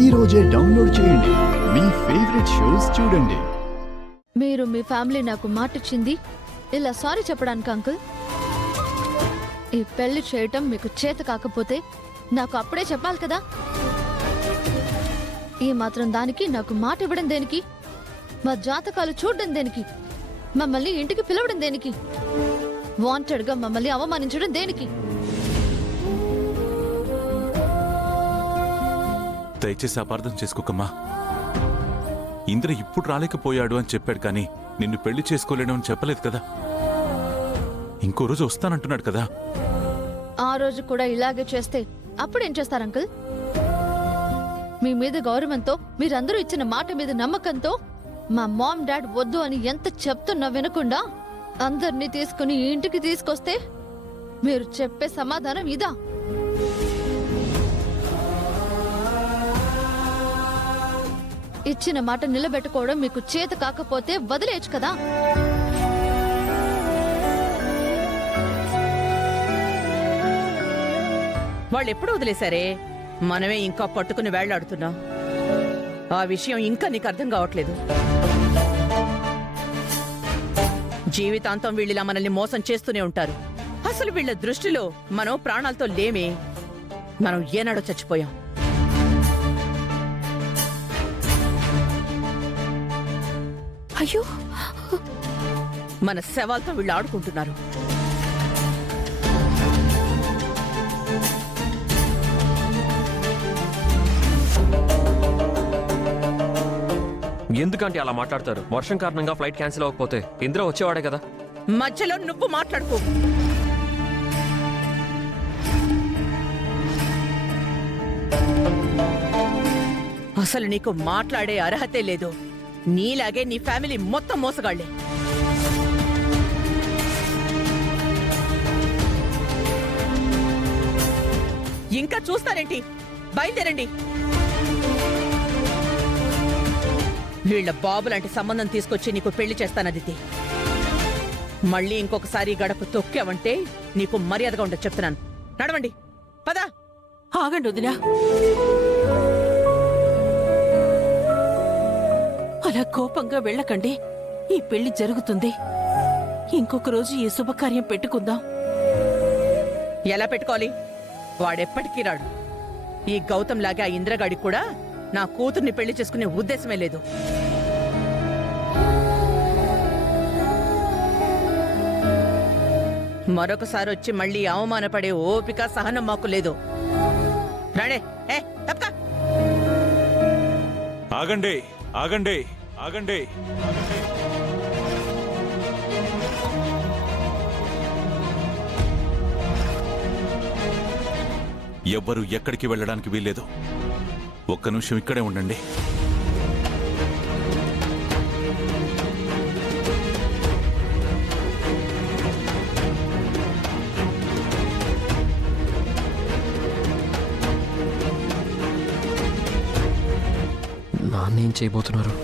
ఈ రోజే డౌన్లోడ్ చేయండి. మీ ఫేవరెట్ షోస్ చూడండి. మీరు మీ ఫ్యామిలీ నాకు మాటిచ్చింది ఇలా సారీ చెప్పడానికి అంకుల్. ఈ పెళ్లి చేయటం మీకు చేత కాకపోతే నాకు అప్పుడే చెప్పాలి కదా. ఈ మాత్రం దానికి నాకు మాట ఇవ్వడం దేనికి? మా జాతకాలు చూడడం దేనికి? మమ్మల్ని ఇంటికి పిలవడం దేనికి? వాంటెడ్ గా మమ్మల్ని అవమానించడం దేనికి? దయచేసి అపార్థం చేసుకోకమ్మా. ఇంద్ర ఇప్పుడు రాలేకపోయాడు అని చెప్పాడు, కానీ నిన్ను పెళ్లి చేసుకోలేడు అని చెప్పలేదు కదా. ఇంకో రోజు వస్తానంటున్నాడు కదా. ఆ రోజు కూడా ఇలాగే చేస్తే అప్పుడేం చేస్తారు అంకుల్? మీ మీద గౌరవంతో, మీరందరూ ఇచ్చిన మాట మీద నమ్మకంతో మా మామ్ డాడ్ వద్దు అని ఎంత చెప్తున్నా వినకుండా అందరినీ తీసుకుని ఈ ఇంటికి తీసుకొస్తే మీరు చెప్పే సమాధానం ఇదా? ఇచ్చిన మాట నిలబెట్టుకోవడం మీకు చేత కాకపోతే వదిలేయచ్చు కదా. వాళ్ళు ఎప్పుడు వదిలేశారే? మనమే ఇంకా పట్టుకుని వేళ్లాడుతున్నాం. ఆ విషయం ఇంకా నీకు అర్థం కావట్లేదు. జీవితాంతం వీళ్ళిలా మనల్ని మోసం చేస్తూనే ఉంటారు. అసలు వీళ్ళ దృష్టిలో మనం ప్రాణాలతో లేమే. మనం ఏనాడో చచ్చిపోయాం. అయ్యో, మన శవాలతో వీళ్ళు ఆడుకుంటున్నారు. ఎందుకంటే అలా మాట్లాడతారు? వర్షం కారణంగా ఫ్లైట్ క్యాన్సిల్ అవ్వకపోతే ఇంద్ర వచ్చేవాడే కదా. మధ్యలో నువ్వు మాట్లాడుకో. అసలు నీకు మాట్లాడే అర్హతే లేదు. నీలాగే నీ ఫ్యామిలీ మొత్తం మోసగాళ్లే. ఇంకా చూస్తారేంటి? బయలుదేరండి. వీళ్ల బాబు లాంటి సంబంధం తీసుకొచ్చి నీకు పెళ్లి చేస్తానదితి. మళ్ళీ ఇంకొకసారి గడప తొక్కావంటే నీకు మర్యాదగా ఉండదు చెప్తున్నాను. నడవండి, పదా. ఆగండి వదినా. అలా కోపంగా వెళ్ళకండి. ఈ పెళ్లి జరుగుతుంది. ఇంకొక రోజు ఈ శుభకార్యం పెట్టుకుందాం. ఎలా పెట్టుకోవాలి? వాడెప్పటికీ రాడు. ఈ గౌతమ్ లాగా ఆ ఇంద్రగాడికి కూడా నా కూతుర్ని పెళ్లి చేసుకునే ఉద్దేశమే లేదు. మరొకసారి వచ్చి మళ్ళీ అవమానపడే ఓపిక, సహనం మాకు లేదు. రాడే, తప్పక. ఆగండి, ఆగండి, ఆగండి, ఆగండి. ఎవ్వరూ ఎక్కడికి వెళ్ళడానికి వీల్లేదు. ఒక్క నిమిషం ఇక్కడే ఉండండి. నాన్న ఏం చేయబోతున్నారు?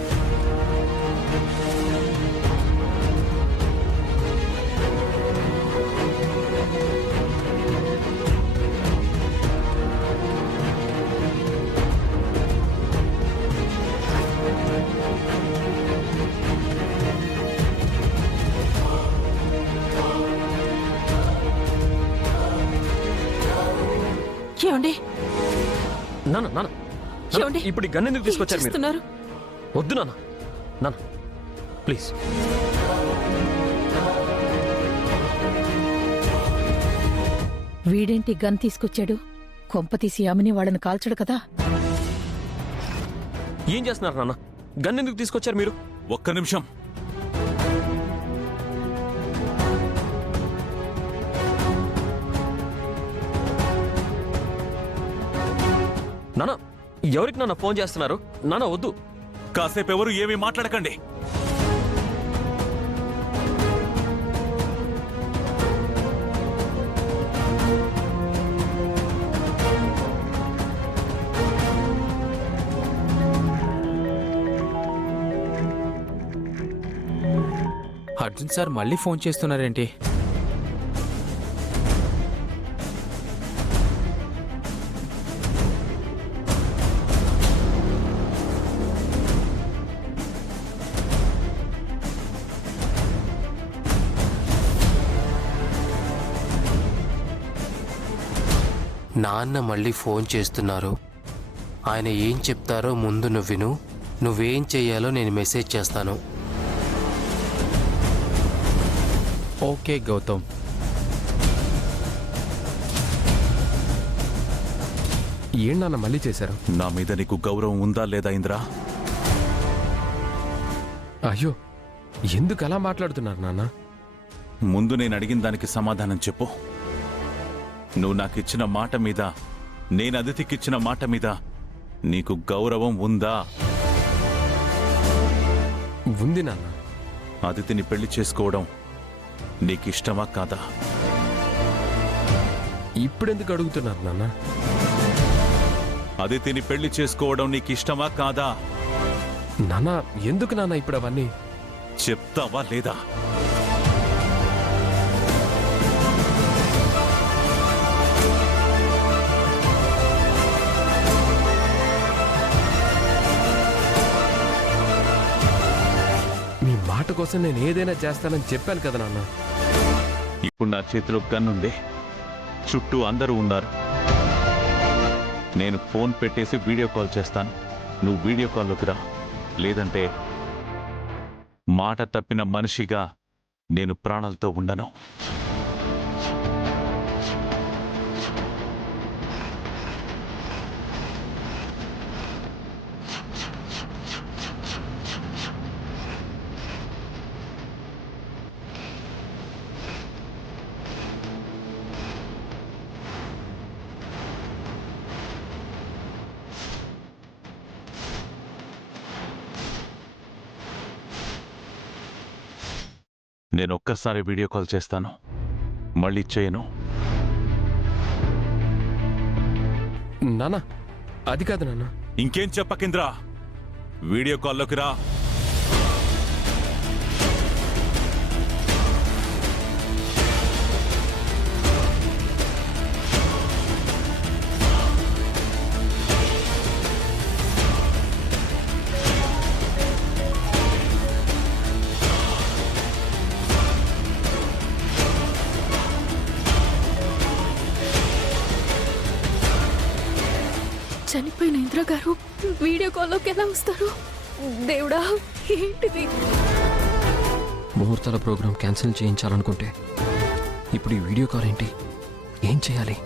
ఏమండి? నాన్న, నాన్న, ఏమండి? ఇప్పుడు ఈ గన్ ఎందుకు తీసుకొచ్చారు మీరు? చేస్తున్నారు? వద్దు నాన్న, నాన్న ప్లీజ్. వీడేంటి గన్ తీసుకొచ్చాడు? కొంపతీసి అమిని వాళ్ళని కాల్చడు కదా. ఏం చేస్తున్నారు నాన్న? గన్ ఎందుకు తీసుకొచ్చారు మీరు? ఒక్క నిమిషం. నాన్న, ఎవరికి నాన్న ఫోన్ చేస్తున్నారు? నాన్న వద్దు. కాసేపు ఎవరు ఏమీ మాట్లాడకండి. అర్జున్ సార్ మళ్ళీ ఫోన్ చేస్తున్నారేంటి? నాన్న మళ్ళీ ఫోన్ చేస్తున్నారు. ఆయన ఏం చెప్తారో ముందు నువ్వు విను. నువ్వేం చెయ్యాలో నేను మెసేజ్ చేస్తాను. ఓకే గౌతమ్. ఏంటన్న మళ్ళీ చేశారు? నా మీద నీకు గౌరవం ఉందా లేదా ఇంద్రా? అయ్యో, ఎందుకు అలా మాట్లాడుతున్నారు నాన్న? ముందు నేను అడిగిన దానికి సమాధానం చెప్పు. నువ్వు నాకిచ్చిన మాట మీద, నేను అదితికిచ్చిన మాట మీద నీకు గౌరవం ఉందా? ఉంది నాన్న. అదితిని పెళ్లి చేసుకోవడం నీకిష్టమా కాదా? ఇప్పుడెందుకు అడుగుతున్నారు నాన్న? అదితిని పెళ్లి చేసుకోవడం నీకిష్టమా కాదా? నాన్న, ఎందుకు నాన్న ఇప్పుడు అవన్నీ? చెప్తావా లేదా? మీ మాట కోసం నేను ఏదైనా చేస్తానని చెప్పాను కదా నాన్న. ఇప్పుడు నా చేతిలో గన్నుంది, చుట్టూ అందరూ ఉన్నారు. నేను ఫోన్ పెట్టేసి వీడియో కాల్ చేస్తాను. నువ్వు వీడియో కాల్లోకి రా. లేదంటే మాట తప్పిన మనిషిగా నేను ప్రాణాలతో ఉండను. నేను ఒక్కసారి వీడియో కాల్ చేస్తాను, మళ్ళీ చేయను. నాన్న, అది కాదు నాన్న. ఇంకేం చెప్పకింద్రా, వీడియో కాల్లోకి రా. చనిపోయిన ఇంద్ర గారు వీడియో కాల్లోకి ఎలా వస్తారు? దేవుడా, ఏంటిది? ముహూర్తాల ప్రోగ్రాం క్యాన్సిల్ చేయించాలనుకుంటే ఇప్పుడు ఈ వీడియో కాల్ ఏంటి? ఏం చేయాలి?